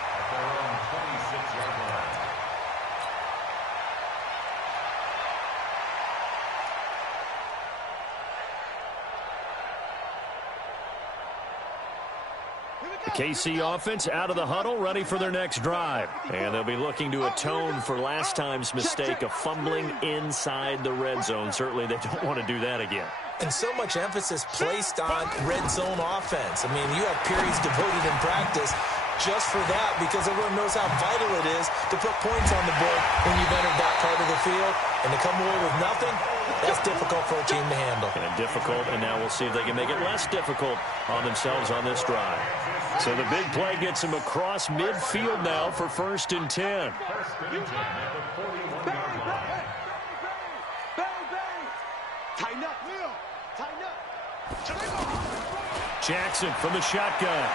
The KC offense out of the huddle, ready for their next drive. And they'll be looking to atone for last time's mistake of fumbling inside the red zone. Certainly they don't want to do that again. And so much emphasis placed on red zone offense. I mean, you have periods devoted in practice just for that because everyone knows how vital it is to put points on the board when you've entered that part of the field. And to come away with nothing, that's difficult for a team to handle. And difficult, and now we'll see if they can make it less difficult on themselves on this drive. So the big play gets them across midfield now for 1st and 10. Jackson from the shotgun.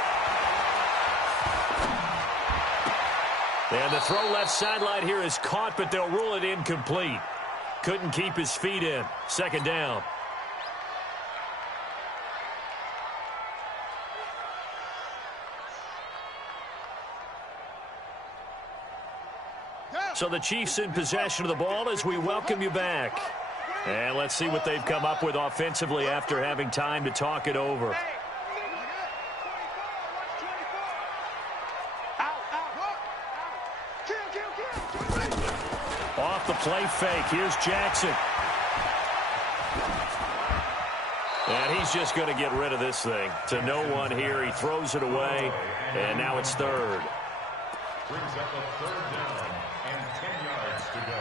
And the throw left sideline here is caught, but they'll rule it incomplete. Couldn't keep his feet in. 2nd down. So the Chiefs in possession of the ball as we welcome you back. And let's see what they've come up with offensively after having time to talk it over. Off the play fake. Here's Jackson. And he's just going to get rid of this thing. To no one here. He throws it away. And now it's 3rd. Brings up a 3rd down and 10 yards to go.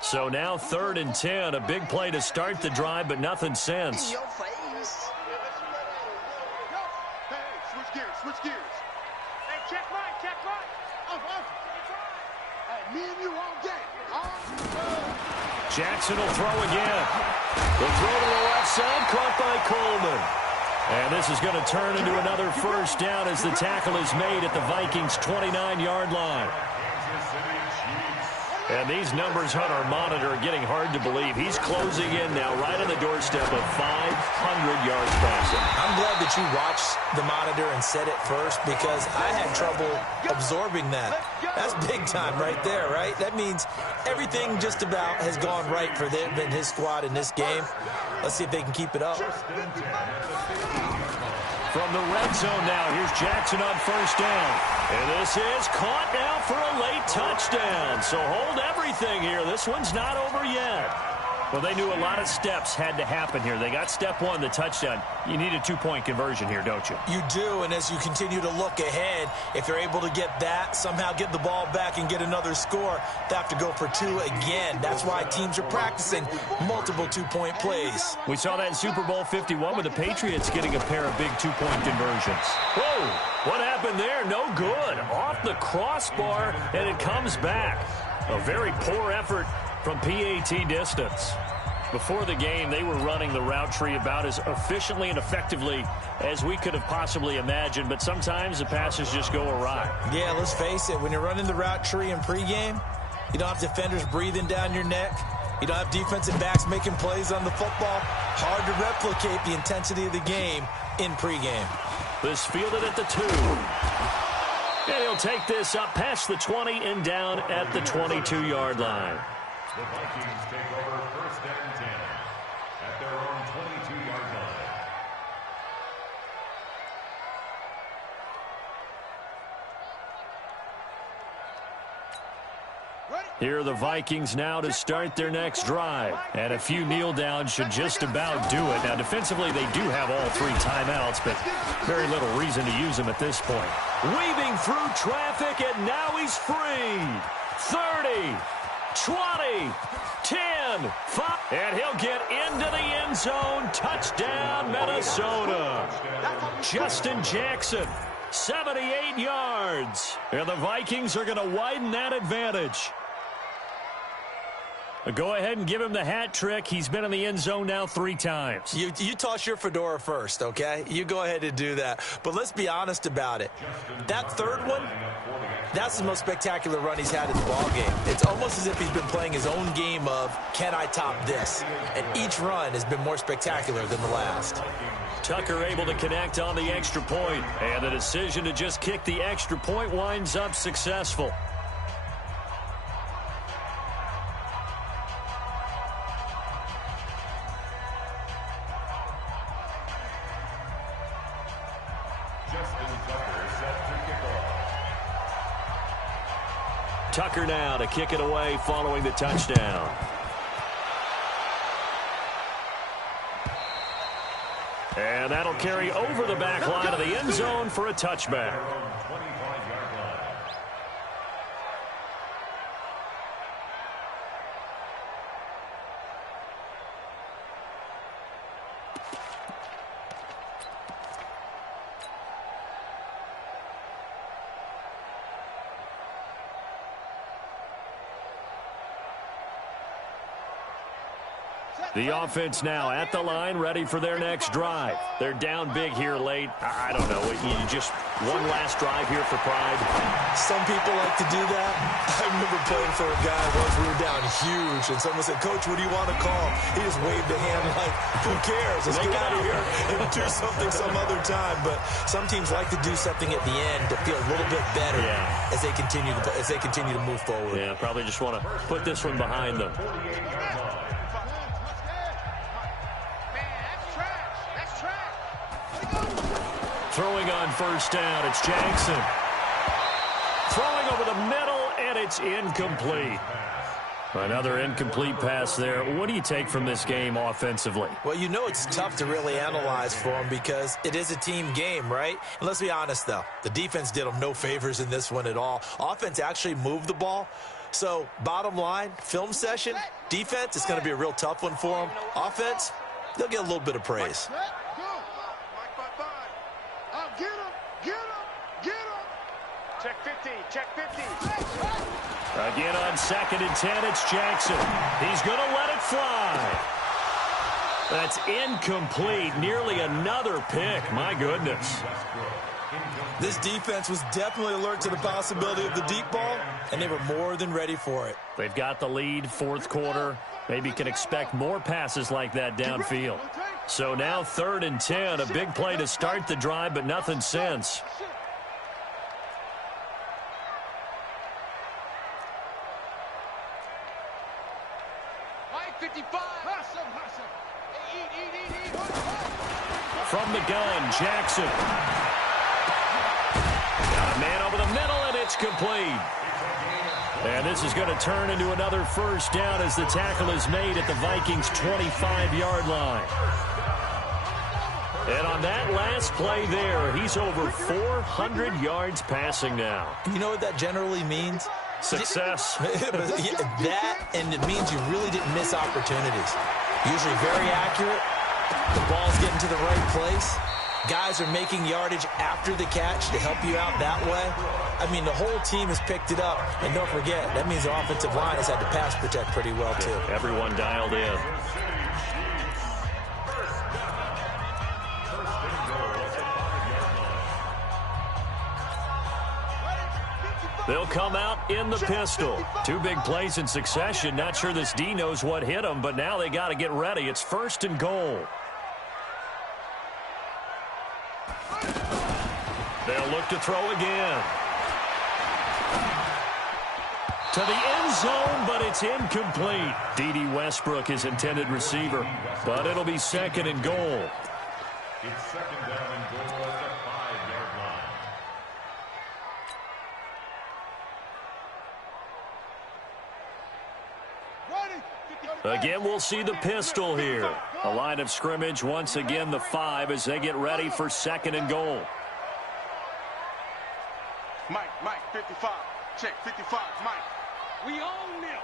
So now 3rd and 10. A big play to start the drive, but nothing since. Hey, switch gears. Hey, check right. Hey, me and you all day. Jackson will throw again. The throw to the left side, caught by Coleman. And this is going to turn into another 1st down as the tackle is made at the Vikings' 29-yard line. And these numbers on our monitor are getting hard to believe. He's closing in now right on the doorstep of 500 yards passing. I'm glad that you watched the monitor and said it first because I had trouble absorbing that. That's big time right there, right? That means everything just about has gone right for them and his squad in this game. Let's see if they can keep it up. From the red zone now, here's Jackson on 1st down. And this is caught now for a late touchdown. So hold everything here. This one's not over yet. Well, they knew a lot of steps had to happen here. They got step one, the touchdown. You need a two-point conversion here, don't you? You do, and as you continue to look ahead, if they're able to get that, somehow get the ball back and get another score, they have to go for two again. That's why teams are practicing multiple two-point plays. We saw that in Super Bowl 51 with the Patriots getting a pair of big two-point conversions. Whoa, what happened there? No good. Off the crossbar, and it comes back. A very poor effort from PAT distance. Before the game, they were running the route tree about as efficiently and effectively as we could have possibly imagined, but sometimes the passes just go awry. Yeah, let's face it, when you're running the route tree in pregame, you don't have defenders breathing down your neck. You don't have defensive backs making plays on the football. Hard to replicate the intensity of the game in pregame. This fielded at the 2. And he'll take this up past the 20 and down at the 22-yard line. The Vikings take over 1st and 10 at their own 22-yard line. Here are the Vikings now to start their next drive. And a few kneel downs should just about do it. Now, defensively, they do have all 3 timeouts, but very little reason to use them at this point. Weaving through traffic, and now he's free. 30, 20, 10, 5. And he'll get into the end zone. Touchdown, Minnesota. Justin Jackson, 78 yards. And the Vikings are going to widen that advantage. Go ahead and give him the hat trick. He's been in the end zone now 3 times. You toss your fedora first, okay? You go ahead and do that. But let's be honest about it. That third one, that's the most spectacular run he's had in the ballgame. It's almost as if he's been playing his own game of, can I top this? And each run has been more spectacular than the last. Tucker able to connect on the extra point. And the decision to just kick the extra point winds up successful. Tucker now to kick it away following the touchdown. And that'll carry over the back line of the end zone for a touchback. The offense now at the line, ready for their next drive. They're down big here late. I don't know. You just one last drive here for pride. Some people like to do that. I remember playing for a guy once. We were down huge, and someone said, "Coach, what do you want to call?" He just waved a hand like, "Who cares? Let's get out of here and do something some other time." But some teams like to do something at the end to feel a little bit better as they continue to move forward. Yeah, probably just want to put this one behind them. Throwing on first down, it's Jackson. Throwing over the middle, and it's incomplete. Another incomplete pass there. What do you take from this game offensively? Well, you know it's tough to really analyze for them because it is a team game, right? And let's be honest, though. The defense did them no favors in this one at all. Offense actually moved the ball. So, bottom line, film session, defense, it's going to be a real tough one for them. Offense, they'll get a little bit of praise. Check 50, check 50. Again on 2nd and 10, it's Jackson. He's going to let it fly. That's incomplete. Nearly another pick. My goodness. This defense was definitely alert to the possibility of the deep ball, and they were more than ready for it. They've got the lead, 4th quarter. Maybe can expect more passes like that downfield. So now 3rd and 10, a big play to start the drive, but nothing since. From the gun, Jackson. Got a man over the middle, and it's complete. And this is going to turn into another first down as the tackle is made at the Vikings' 25-yard line. And on that last play there, he's over 400 yards passing now. You know what that generally means? Success. That, and it means you really didn't miss opportunities. Usually very accurate. The ball's getting to the right place. Guys are making yardage after the catch to help you out that way. I mean, the whole team has picked it up. And don't forget, that means the offensive line has had to pass protect pretty well, too. Everyone dialed in. They'll come out in the pistol. Two big plays in succession. Not sure this D knows what hit them, but now they got to get ready. It's 1st and goal. They'll look to throw again. To the end zone, but it's incomplete. D.D. Westbrook is intended receiver, but it'll be 2nd and goal. It's 2nd down and goal at the 5-yard line. Again, we'll see the pistol here. A line of scrimmage, once again, the 5 as they get ready for 2nd and goal. Mike, 55. Check, 55, Mike. We own them.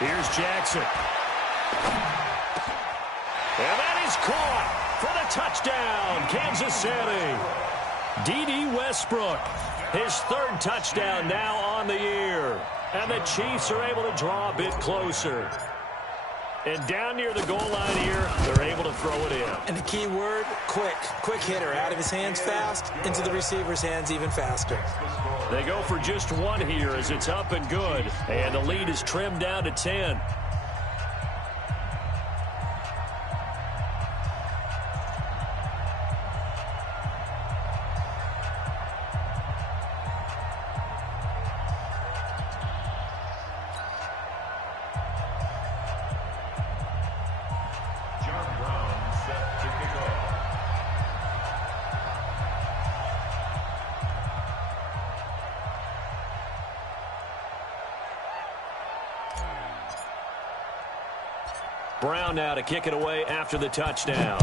Here's Jackson. And that is caught for the touchdown, Kansas City. D.D. Westbrook, his 3rd touchdown now on the year. And the Chiefs are able to draw a bit closer. And down near the goal line here, they're able to throw it in. And the key word, quick. Quick hitter. Out of his hands fast, into the receiver's hands even faster. They go for just one here as it's up and good. And the lead is trimmed down to 10. Brown now to kick it away after the touchdown.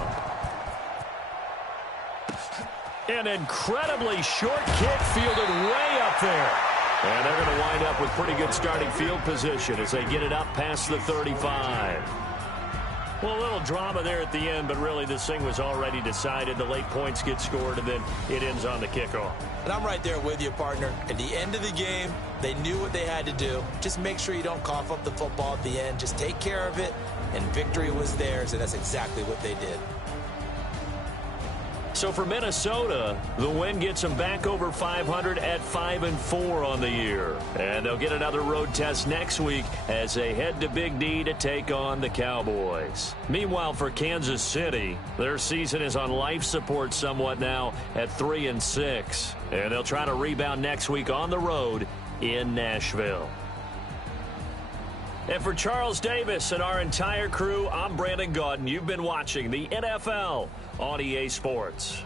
An incredibly short kick fielded way up there. And they're going to wind up with pretty good starting field position as they get it up past the 35. Well, a little drama there at the end, but really this thing was already decided. The late points get scored, and then it ends on the kickoff. And I'm right there with you, partner. At the end of the game, they knew what they had to do. Just make sure you don't cough up the football at the end. Just take care of it, and victory was theirs, and that's exactly what they did. So for Minnesota, the win gets them back over 500 at 5-4 on the year. And they'll get another road test next week as they head to Big D to take on the Cowboys. Meanwhile, for Kansas City, their season is on life support somewhat now at 3-6. And they'll try to rebound next week on the road in Nashville. And for Charles Davis and our entire crew, I'm Brandon Gaudin. You've been watching the NFL on EA Sports.